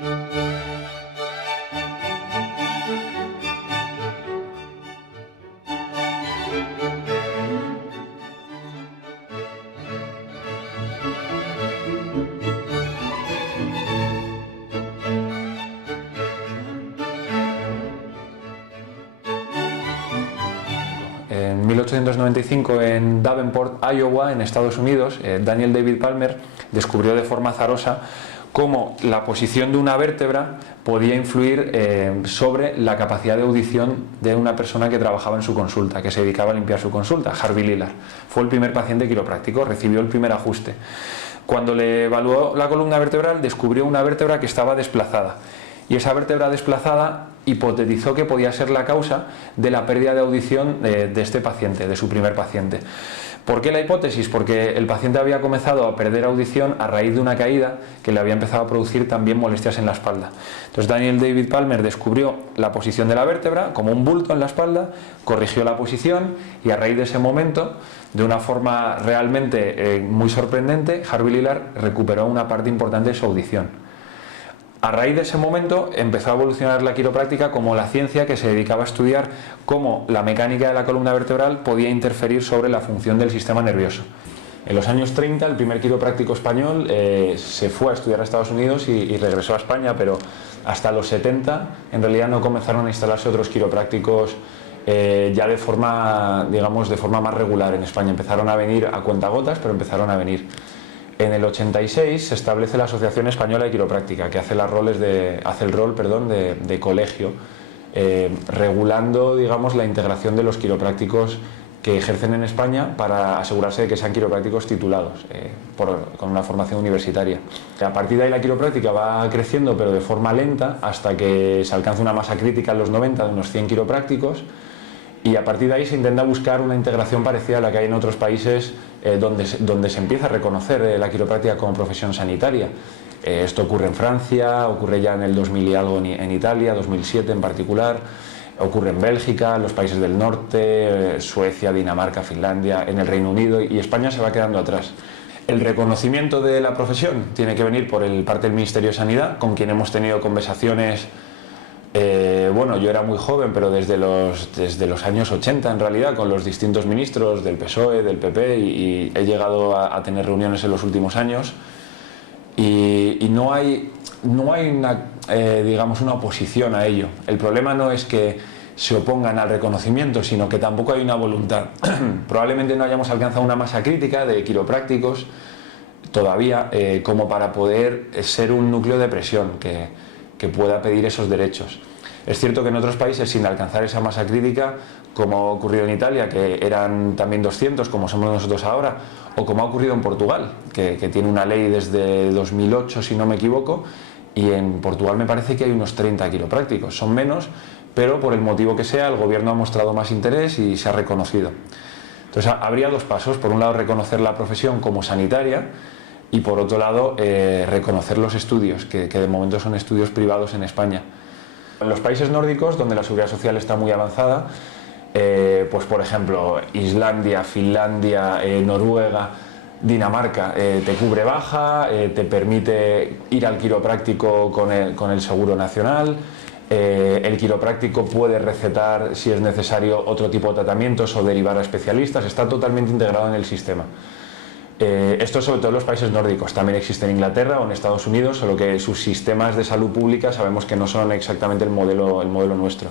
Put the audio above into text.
En 1895, en Davenport, Iowa, en Estados Unidos, Daniel David Palmer descubrió de forma azarosa cómo la posición de una vértebra podía influir sobre la capacidad de audición de una persona que trabajaba en su consulta, que se dedicaba a limpiar su consulta, Harvey Lillard. Fue el primer paciente quiropráctico, recibió el primer ajuste. Cuando le evaluó la columna vertebral, descubrió una vértebra que estaba desplazada. Y esa vértebra desplazada hipotetizó que podía ser la causa de la pérdida de audición de este paciente, de su primer paciente. ¿Por qué la hipótesis? Porque el paciente había comenzado a perder audición a raíz de una caída que le había empezado a producir también molestias en la espalda. Entonces Daniel David Palmer descubrió la posición de la vértebra como un bulto en la espalda, corrigió la posición y a raíz de ese momento, de una forma realmente muy sorprendente, Harvey Lillard recuperó una parte importante de su audición. A raíz de ese momento empezó a evolucionar la quiropráctica como la ciencia que se dedicaba a estudiar cómo la mecánica de la columna vertebral podía interferir sobre la función del sistema nervioso. En los años 30 el primer quiropráctico español se fue a estudiar a Estados Unidos y regresó a España, pero hasta los 70 en realidad no comenzaron a instalarse otros quiroprácticos ya de forma, digamos, de forma más regular en España. Empezaron a venir a cuentagotas, pero empezaron a venir. En el 86 se establece la Asociación Española de Quiropráctica, que hace el rol de colegio, regulando, digamos, la integración de los quiroprácticos que ejercen en España para asegurarse de que sean quiroprácticos titulados, con una formación universitaria. A partir de ahí la quiropráctica va creciendo, pero de forma lenta, hasta que se alcanza una masa crítica en los 90 de unos 100 quiroprácticos, y a partir de ahí se intenta buscar una integración parecida a la que hay en otros países donde se empieza a reconocer la quiropráctica como profesión sanitaria. Esto ocurre en Francia, ocurre ya en el 2000 y algo en Italia, 2007 en particular, ocurre en Bélgica, en los países del norte, Suecia, Dinamarca, Finlandia, en el Reino Unido, y España se va quedando atrás. El reconocimiento de la profesión tiene que venir por parte del Ministerio de Sanidad, con quien hemos tenido conversaciones. Bueno, yo era muy joven, pero desde los años 80 en realidad, con los distintos ministros del PSOE, del PP, y he llegado a tener reuniones en los últimos años, y no hay digamos, una oposición a ello. El problema no es que se opongan al reconocimiento, sino que tampoco hay una voluntad. Probablemente no hayamos alcanzado una masa crítica de quiroprácticos todavía como para poder ser un núcleo de presión que pueda pedir esos derechos. Es cierto que en otros países, sin alcanzar esa masa crítica, como ha ocurrido en Italia, que eran también 200, como somos nosotros ahora, o como ha ocurrido en Portugal, que tiene una ley desde 2008, si no me equivoco, y en Portugal me parece que hay unos 30 quiroprácticos. Son menos, pero por el motivo que sea, el gobierno ha mostrado más interés y se ha reconocido. Entonces habría dos pasos: por un lado reconocer la profesión como sanitaria, y por otro lado reconocer los estudios, que de momento son estudios privados en España. En los países nórdicos, donde la seguridad social está muy avanzada, pues por ejemplo Islandia, Finlandia, Noruega, Dinamarca, te cubre baja, te permite ir al quiropráctico con el seguro nacional. El quiropráctico puede recetar, si es necesario, otro tipo de tratamientos o derivar a especialistas. Está totalmente integrado en el sistema. Esto sobre todo en los países nórdicos. También existe en Inglaterra o en Estados Unidos, solo que sus sistemas de salud pública sabemos que no son exactamente el modelo nuestro.